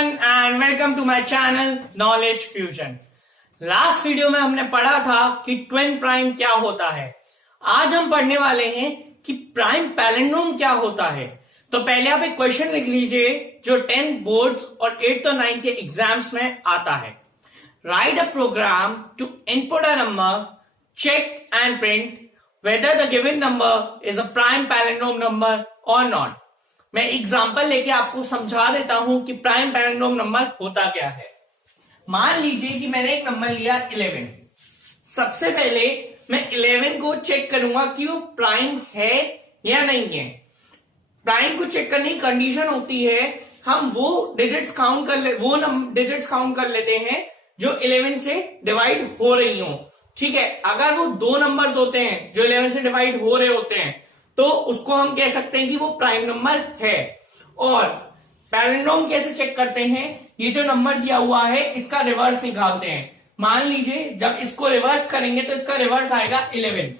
Everyone and welcome to my channel Knowledge Fusion. Last video में हमने पढ़ा था कि ट्विन प्राइम क्या होता है। आज हम पढ़ने वाले हैं कि प्राइम पैलिंड्रोम क्या होता है। तो पहले आप एक क्वेश्चन लिख लीजिए जो 10th बोर्ड्स और 8th और 9th के एग्जाम्स में आता है। Write a program to input a number, check and print whether the given number is a prime palindrome number or not। मैं एग्जाम्पल लेके आपको समझा देता हूं कि प्राइम पैलिंड्रोम नंबर होता क्या है। मान लीजिए कि मैंने एक नंबर लिया 11। सबसे पहले मैं 11 को चेक करूंगा कि वो प्राइम है या नहीं है। प्राइम को चेक करने की कंडीशन होती है हम वो डिजिट्स काउंट कर लेते हैं जो 11 से डिवाइड हो रही हो। ठीक है, अगर वो दो नंबर्स होते हैं जो 11 से डिवाइड हो रहे होते हैं तो उसको हम कह सकते हैं कि वो प्राइम नंबर है। और पैलिंड्रोम कैसे चेक करते हैं, ये जो नंबर दिया हुआ है इसका रिवर्स निकालते हैं। मान लीजिए जब इसको रिवर्स करेंगे तो इसका रिवर्स आएगा 11,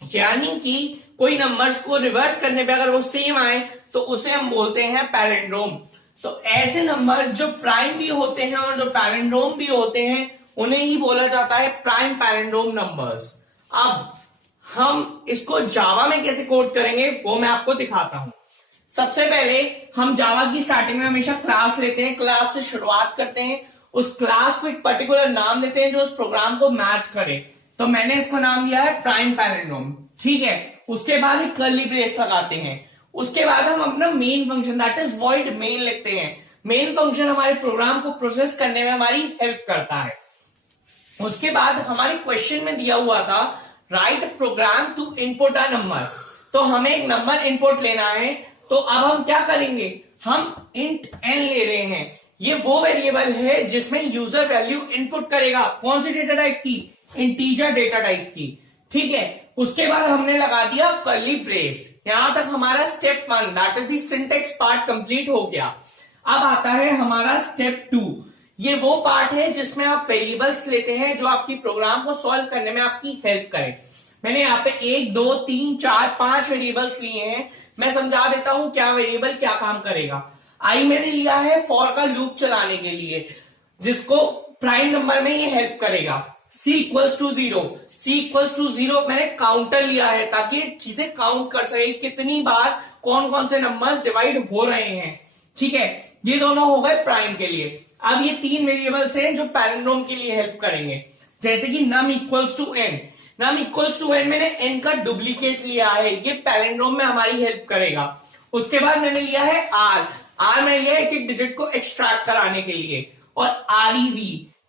यानी कि कोई नंबर्स को रिवर्स करने पे अगर वो सेम आए तो उसे हम बोलते हैं पैलिंड्रोम। तो ऐसे नंबर जो प्राइम भी होते हैं और जो पैलिंड्रोम भी होते हैं उन्हें ही बोला जाता है प्राइम पैलिंड्रोम नंबर्स। अब हम इसको जावा में कैसे कोड करेंगे वो मैं आपको दिखाता हूं। सबसे पहले हम जावा की स्टार्टिंग में हमेशा क्लास लेते हैं, क्लास से शुरुआत करते हैं, उस क्लास को एक पर्टिकुलर नाम देते हैं जो उस प्रोग्राम को मैच करे। तो मैंने इसको नाम दिया है प्राइम पैलिंड्रोम। ठीक है, उसके बाद एक कर्ली ब्रेस लगाते हैं। उसके बाद हम अपना main function that is void main लिखते हैं। मेन फंक्शन हमारे प्रोग्राम को प्रोसेस करने में हमारी हेल्प करता है। उसके बाद हमारे क्वेश्चन में दिया हुआ था write program to input a number. तो हमें एक नंबर इनपुट लेना है। तो अब हम क्या करेंगे, हम इंट n ले रहे हैं। ये वो वेरिएबल है जिसमें यूजर वैल्यू इनपुट करेगा। कौन सी डेटा टाइप की, इंटीजर डेटा टाइप की। ठीक है, उसके बाद हमने लगा दिया कर्ली ब्रेस। यहां तक हमारा step 1 that is the syntax part complete हो गया। अब आता है हमारा स्टेप 2। ये वो पार्ट है जिसमें आप वेरिएबल्स लेते हैं जो आपकी प्रोग्राम को सॉल्व करने में आपकी हेल्प करे। मैंने यहाँ पे 1 2 3 4 5 वेरिएबल्स लिए हैं। मैं समझा देता हूं क्या वेरिएबल क्या काम करेगा। आई मैंने लिया है फॉर का लूप चलाने के लिए जिसको प्राइम नंबर में ये हेल्प करेगा। c इक्वल्स टू 0 मैंने काउंटर लिया है ताकि चीजें काउंट कर सके कितनी बार कौन कौन से नंबर्स डिवाइड हो रहे हैं। ठीक है, ये दोनों हो गए प्राइम के लिए। अब ये 3 वेरिएबल्स हैं जो पैलिंड्रोम के लिए हेल्प करेंगे, जैसे कि num equals to n। num equals to n मैंने n का डुप्लीकेट लिया है, ये पैलिंड्रोम में हमारी हेल्प करेगा। उसके बाद मैंने लिया है r मैंने लिया है एक डिजिट को एक्सट्रैक्ट कराने के लिए। और rev,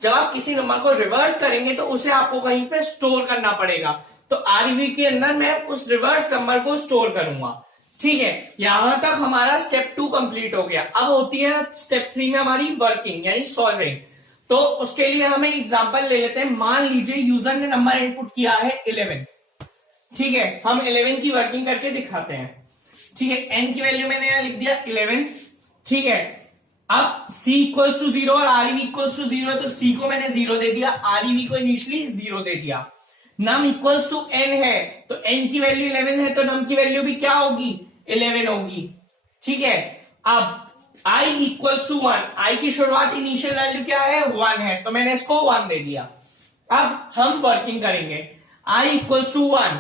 जब आप किसी नंबर को रिवर्स करेंगे तो उसे आपको कहीं पे स्टोर करना पड़ेगा। तो rev के अंदर मैं उस रिवर्स नंबर को स्टोर करूंगा। ठीक है, यहां तक हमारा स्टेप 2 कंप्लीट हो गया। अब होती है स्टेप 3 में हमारी वर्किंग यानी सॉल्विंग। तो उसके लिए हम एक एग्जांपल ले लेते हैं। मान लीजिए यूजर ने नंबर इनपुट किया है 11। ठीक है, हम 11 की वर्किंग करके दिखाते हैं। ठीक है, n की वैल्यू मैंने यहां लिख दिया 11। ठीक है, अब c इक्वल्स टू 0 और rev इक्वल्स टू 0 है तो c को मैंने 0 दे दिया, rev को इनिशियली 0 दे दिया। num इक्वल्स टू n है तो n की वैल्यू 11 है तो num की वैल्यू भी क्या होगी, 11 होगी। ठीक है, अब i इक्वल्स टू 1, i की शुरुआत इनिशियल वैल्यू क्या है, 1 है तो मैंने इसको 1 दे दिया। अब हम वर्किंग करेंगे i इक्वल्स टू 1।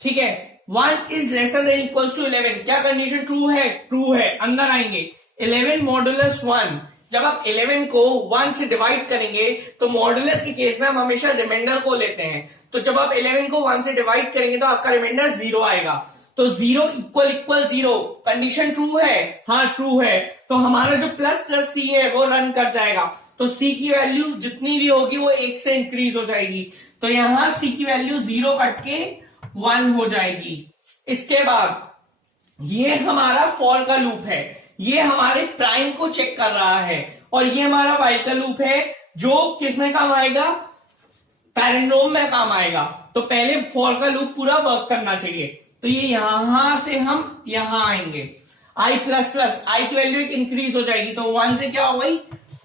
ठीक है, 1 is lesser than equals to 11। क्या कंडीशन ट्रू है, ट्रू है। अंदर आएंगे 11 मॉडुलस 1। जब आप 11 को 1 से डिवाइड करेंगे तो मॉडुलस के केस में हम हमेशा रिमाइंडर को लेते हैं। तो जब आप 11 को 1 से डिवाइड करेंगे तो आपका रिमाइंडर 0 आएगा। तो 0 इक्वल 0 कंडीशन ट्रू है, हाँ ट्रू है। तो हमारा जो प्लस प्लस सी है वो रन कर जाएगा। तो सी की वैल्यू जितनी भी होगी वो 1 से इंक्रीज हो जाएगी। तो यहां सी की वैल्यू 0 कट के 1 हो जाएगी। इसके बाद ये हमारा फॉर का लूप है, ये हमारे प्राइम को चेक कर रहा है। और ये हमारा व्हाइल का लूप है जो किस में काम आएगा, पैलिंड्रोम में काम आएगा। तो पहले फॉर का लूप पूरा वर्क करना चाहिए। तो ये यहां से हम यहां आएंगे, i प्लस प्लस आई की वैल्यू एक इंक्रीज हो जाएगी तो 1 से क्या हो गई,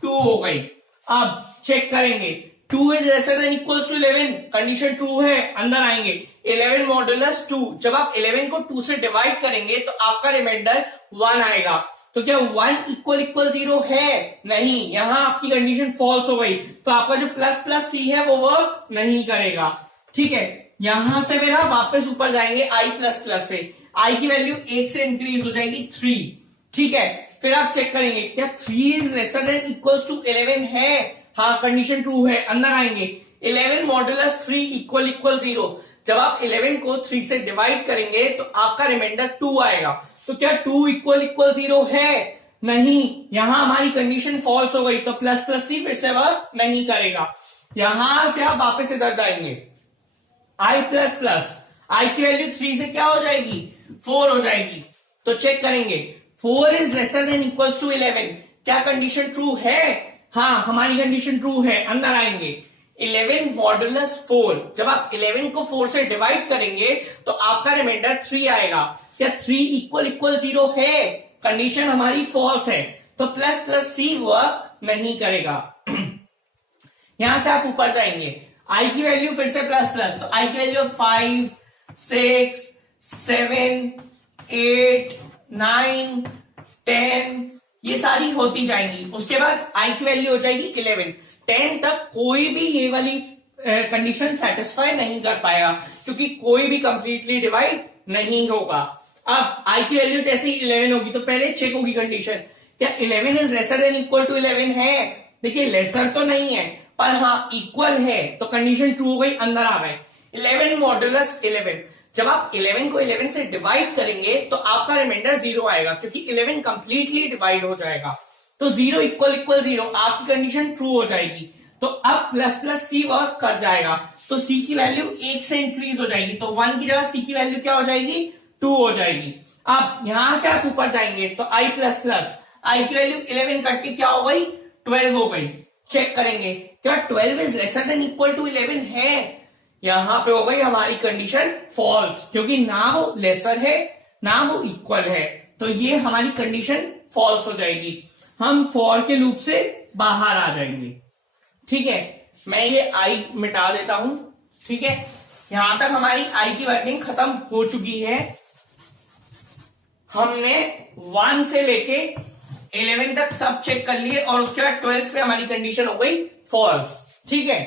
2 हो गई। अब चेक करेंगे 2 is lesser than equals to 11, condition true है। अंदर आएंगे 11 मॉडुलस 2। जब आप 11 को 2 से डिवाइड करेंगे तो आपका रिमाइंडर 1 आएगा। तो क्या 1 इक्वल इक्वल 0 है? नहीं, यहां आपकी कंडीशन फॉल्स हो गई, तो आपका जो प्लस प्लस सी है वो वर्क नहीं करेगा। ठीक है, यहां से मेरा वापस ऊपर जाएंगे आई प्लस प्लस पे, आई की वैल्यू 1 से इंक्रीज हो जाएगी 3। ठीक है, फिर आप चेक करेंगे क्या 3 is lesser than equals to 11 है? हाँ, कंडीशन ट्रू है। अंदर आएंगे, 11 मॉडुलस 3 इक्वल इक्वल 0। जब आप 11 को 3 से डिवाइड करेंगे तो आपका रिमाइंडर 2 आएगा। तो क्या 2 इक्वल इक्वल 0 है? नहीं, यहां हमारी कंडीशन फॉल्स हो गई, तो प्लस प्लस सी फिर से वर्क नहीं करेगा। यहां से आप वापस इधर जाएंगे, आई प्लस प्लस, आई की वैल्यू 3 से क्या हो जाएगी? 4 हो जाएगी। तो चेक करेंगे, 4 is lesser than equals to 11। क्या कंडीशन ट्रू है? हाँ, हमारी कंडीशन ट्रू है। अंदर आएंगे, 11 मॉडुलस 4, जब आप 11 को 4 से डिवाइड करेंगे तो आपका रिमाइंडर 3 आएगा। क्या 3 इक्वल इक्वल 0 है? कंडीशन हमारी फॉल्स है, तो प्लस प्लस सी वर्क नहीं करेगा। यहां से आप ऊपर जाएंगे, आई की वैल्यू फिर से प्लस प्लस, तो आई की वैल्यू 5, 6, 7, 8, 9, 10 ये सारी होती जाएंगी। उसके बाद आई की वैल्यू हो जाएगी 11। 10 तक कोई भी ये वाली कंडीशन सेटिस्फाई नहीं कर पाएगा, क्योंकि कोई भी कंप्लीटली डिवाइड नहीं होगा। अब आई की वैल्यू जैसे ही 11 होगी तो पहले चेक होगी कंडीशन, क्या 11 is lesser than equal to 11 है? देखिए, लेसर तो नहीं है, पर हाँ इक्वल है, तो कंडीशन ट्रू हो गई। अंदर आ गए, 11 मॉडुलस 11, जब आप 11 को 11 से डिवाइड करेंगे तो आपका रिमाइंडर 0 आएगा, क्योंकि 11 कंप्लीटली डिवाइड हो जाएगा। तो 0 इक्वल इक्वल 0, आपकी कंडीशन ट्रू हो जाएगी। तो अब प्लस प्लस सी वर्क कर जाएगा, तो सी की वैल्यू 1 से इंक्रीज हो जाएगी, तो 1 की जगह सी की वैल्यू क्या हो जाएगी? 2 हो जाएगी। अब यहां से आप ऊपर जाएंगे तो आई प्लस प्लस, आई की वैल्यू 11 कट के क्या हो गई? 12 हो गई। चेक करेंगे, क्या 12 is lesser than equal to 11 है? यहां पे हो गई हमारी कंडीशन फॉल्स, क्योंकि ना वो लेसर है ना वो इक्वल है, तो ये हमारी कंडीशन फॉल्स हो जाएगी। हम फॉर के लूप से बाहर आ जाएंगे। ठीक है, मैं ये आई मिटा देता हूं। ठीक है, यहां तक हमारी आई की वर्किंग खत्म हो चुकी है। हमने 1 से लेके 11 तक सब चेक कर लिए, और उसके बाद 12 पे हमारी कंडीशन हो गई फॉल्स। ठीक है,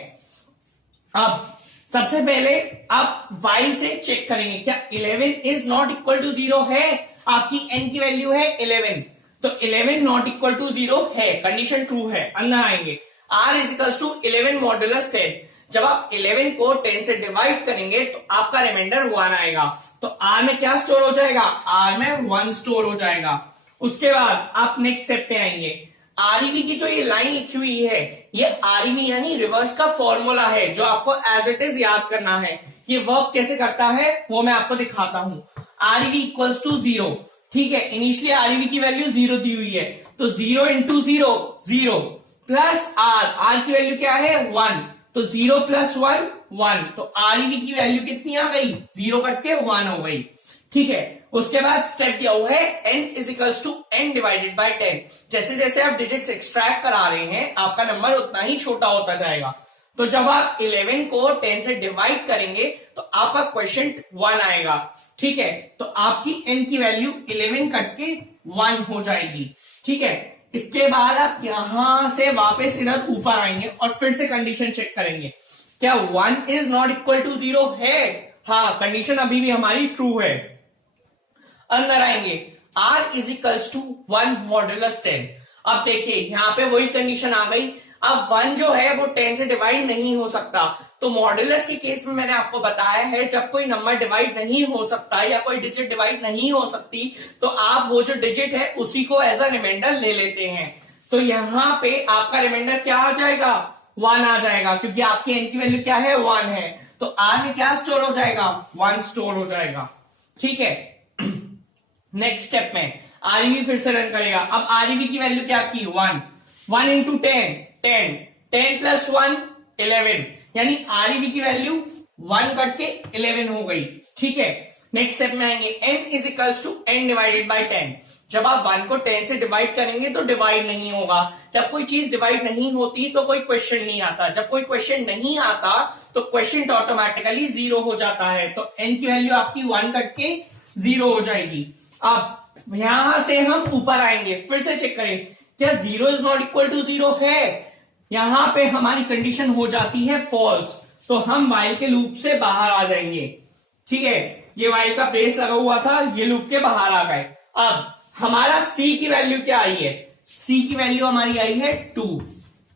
अब सबसे पहले आप वाइल से चेक करेंगे, क्या 11 इज नॉट इक्वल टू 0 है? आपकी n की वैल्यू है 11, तो 11 नॉट इक्वल टू 0 है, कंडीशन ट्रू है। अंदर आएंगे, r is equal to 11 modulus 10, जब आप 11 को 10 से डिवाइड करेंगे तो आपका रिमाइंडर 1 आएगा, तो r में क्या स्टोर हो जाएगा? r में 1 स्टोर हो जाएगा। उसके बाद आप नेक्स्ट स्टेप पे आएंगे, आरईवी की जो ये लाइन लिखी हुई है, ये आरईवी यानी रिवर्स का फॉर्मूला है, जो आपको एज इट इज याद करना है। ये वर्क कैसे करता है वो मैं आपको दिखाता हूं। आरईवी इक्वल्स टू 0। ठीक है, इनिशियली आरईवी की वैल्यू 0 दी हुई है, तो 0 इंटू 0 0 प्लस आर की वैल्यू क्या है? 1, तो 0 प्लस 1 1, तो आरईवी की वैल्यू कितनी आ गई? 0 कट के 1 हो गई। ठीक है, उसके बाद स्टेप दिया हुआ है n is equals to n divided by 10। जैसे जैसे आप डिजिट्स एक्सट्रैक्ट करा रहे हैं, आपका नंबर उतना ही छोटा होता जाएगा। तो जब आप 11 को 10 से डिवाइड करेंगे तो आपका क्वेश्चन 1 आएगा। ठीक है, तो आपकी n की वैल्यू 11 कट के 1 हो जाएगी। ठीक है, इसके बाद आप यहां से वापस इधर ऊपर आएंगे और फिर से कंडीशन चेक करेंगे, क्या 1 इज नॉट इक्वल टू 0 है? हाँ, कंडीशन अभी भी हमारी ट्रू है। अंदर आएंगे, r is equals to 1 modulus 10। अब देखिए यहां पे वही कंडीशन आ गई। अब 1 जो है वो 10 से डिवाइड नहीं हो सकता, तो मॉडुलस के केस में मैंने आपको बताया है, जब कोई नंबर डिवाइड नहीं हो सकता या कोई डिजिट डिवाइड नहीं हो सकती, तो आप वो जो डिजिट है उसी को एज अ रिमाइंडर ले लेते हैं। तो यहां पे आपका रिमाइंडर क्या आ जाएगा? 1 आ जाएगा, क्योंकि आपकी n की वैल्यू क्या है? 1 है, तो r में क्या स्टोर हो जाएगा? 1 स्टोर हो जाएगा। ठीक है, नेक्स्ट स्टेप में आरईवी फिर से रन करेगा। अब आरईवी की वैल्यू क्या की? 1 इंटू 10 प्लस 1 11, यानी आरईवी की वैल्यू 1 कट के 11 हो गई। ठीक है, नेक्स्ट स्टेप में आएंगे, n is equals to n divided by 10। जब आप 1 को 10 से डिवाइड करेंगे तो डिवाइड नहीं होगा। जब कोई चीज डिवाइड नहीं होती तो कोई क्वेश्चन नहीं आता, जब कोई क्वेश्चन नहीं आता तो क्वेश्चन ऑटोमेटिकली 0 हो जाता है। तो n की वैल्यू आपकी 1 कट के 0 हो जाएगी। अब यहां से हम ऊपर आएंगे, फिर से चेक करें क्या 0 इज नॉट इक्वल टू 0 है। यहां पे हमारी कंडीशन हो जाती है फॉल्स, तो हम वाइल के लूप से बाहर आ जाएंगे। ठीक है, ये वाइल का ब्रेस लगा हुआ था, ये लूप के बाहर आ गए। अब हमारा सी की वैल्यू क्या आई है, सी की वैल्यू हमारी आई है 2।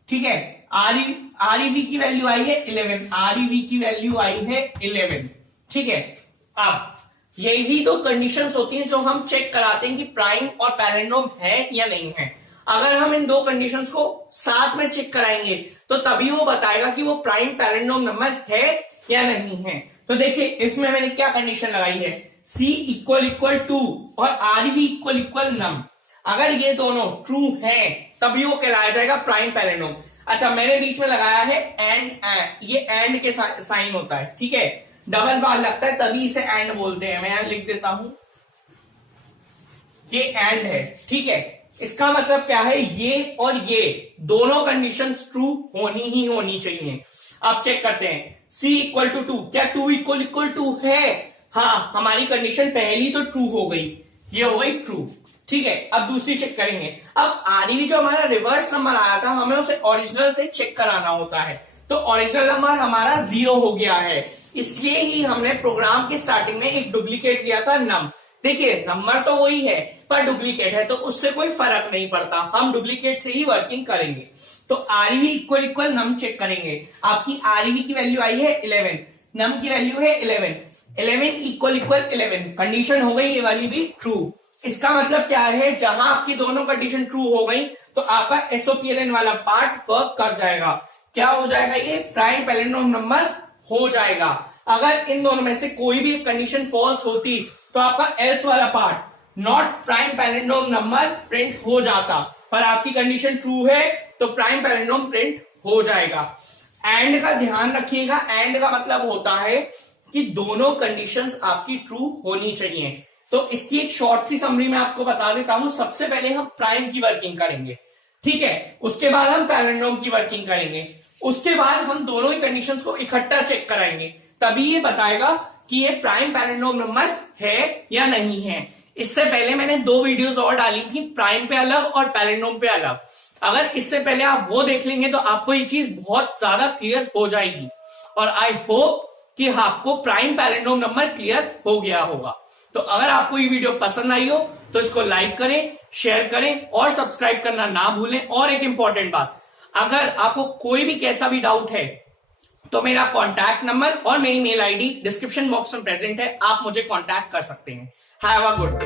ठीक है, आरईवी की वैल्यू आई है 11, आरईवी की वैल्यू आई है 11। ठीक है, अब यही तो कंडीशंस होती हैं जो हम चेक कराते हैं कि प्राइम और पैलिंड्रोम है या नहीं है। अगर हम इन दो कंडीशंस को साथ में चेक कराएंगे तो तभी वो बताएगा कि वो प्राइम पैलिंड्रोम नंबर है या नहीं है। तो देखिए इसमें मैंने क्या कंडीशन लगाई है, C इक्वल टू और आरवी इक्वल नम। अगर ये दोनों ट्रू हैं तभी वो कहलाया जाएगा प्राइम पैलिंड्रोम। अच्छा, मैंने बीच में लगाया है एंड, ये एंड के साइन होता है। ठीक है, डबल बार लगता है तभी इसे एंड बोलते हैं। मैं यहां लिख देता हूं, ये एंड है। ठीक है, इसका मतलब क्या है, ये और ये दोनों कंडीशंस ट्रू होनी ही होनी चाहिए। अब चेक करते हैं, C इक्वल टू 2, क्या 2 इक्वल टू है। हाँ, हमारी कंडीशन पहली तो ट्रू हो गई, ये हो गई ट्रू। ठीक है, अब दूसरी चेक करेंगे। अब आरईवी जो हमारा रिवर्स नंबर आया था, हमें उसे ओरिजिनल से चेक कराना होता है। तो ओरिजिनल नंबर हमारा 0 हो गया है, इसलिए ही हमने प्रोग्राम की स्टार्टिंग में एक डुप्लीकेट लिया था नम। देखिए नंबर तो वही है पर डुप्लीकेट है, तो उससे कोई फर्क नहीं पड़ता, हम डुप्लीकेट से ही वर्किंग करेंगे। तो आरईवी इक्वल नम चेक करेंगे। आपकी आरईवी की वैल्यू आई है 11, नम की वैल्यू है 11, 11 इक्वल 11, कंडीशन हो गई ये वाली भी ट्रू। इसका मतलब क्या है, जहां आपकी दोनों कंडीशन ट्रू हो गई तो आपका एसओपीएलएन वाला पार्ट वर्क कर जाएगा। क्या हो जाएगा, ये प्राइम पैलिंड्रोम नंबर हो जाएगा। अगर इन दोनों में से कोई भी कंडीशन फॉल्स होती तो आपका एल्स वाला part not prime palindrome number print हो जाता, पर आपकी कंडीशन ट्रू है तो प्राइम पैलिंड्रोम प्रिंट हो जाएगा। एंड का ध्यान रखिएगा, एंड का मतलब होता है कि दोनों कंडीशंस आपकी ट्रू होनी चाहिए। तो इसकी एक शॉर्ट सी समरी मैं आपको बता देता हूं। सबसे पहले हम प्राइम की वर्किंग करेंगे, ठीक है, उसके बाद हम पैलिंड्रोम की वर्किंग करेंगे, उसके बाद हम दोनों ही कंडीशंस को इकट्ठा चेक कराएंगे, तभी ये बताएगा कि ये प्राइम पैलिंड्रोम नंबर है या नहीं है। इससे पहले मैंने 2 वीडियोस और डाली थी, प्राइम पे अलग और पैलिंड्रोम पे अलग। अगर इससे पहले आप वो देख लेंगे तो आपको ये चीज बहुत ज्यादा क्लियर हो जाएगी। और आई होप कि आपको प्राइम पैलिंड्रोम नंबर क्लियर हो गया होगा। तो अगर आपको ये वीडियो पसंद आई हो तो इसको लाइक करें, शेयर करें और सब्सक्राइब करना ना भूलें। और एक इंपॉर्टेंट बात, अगर आपको कोई भी कैसा भी डाउट है तो मेरा कॉन्टैक्ट नंबर और मेरी मेल आईडी डिस्क्रिप्शन बॉक्स में प्रेजेंट है, आप मुझे कॉन्टैक्ट कर सकते हैं। Have a good day.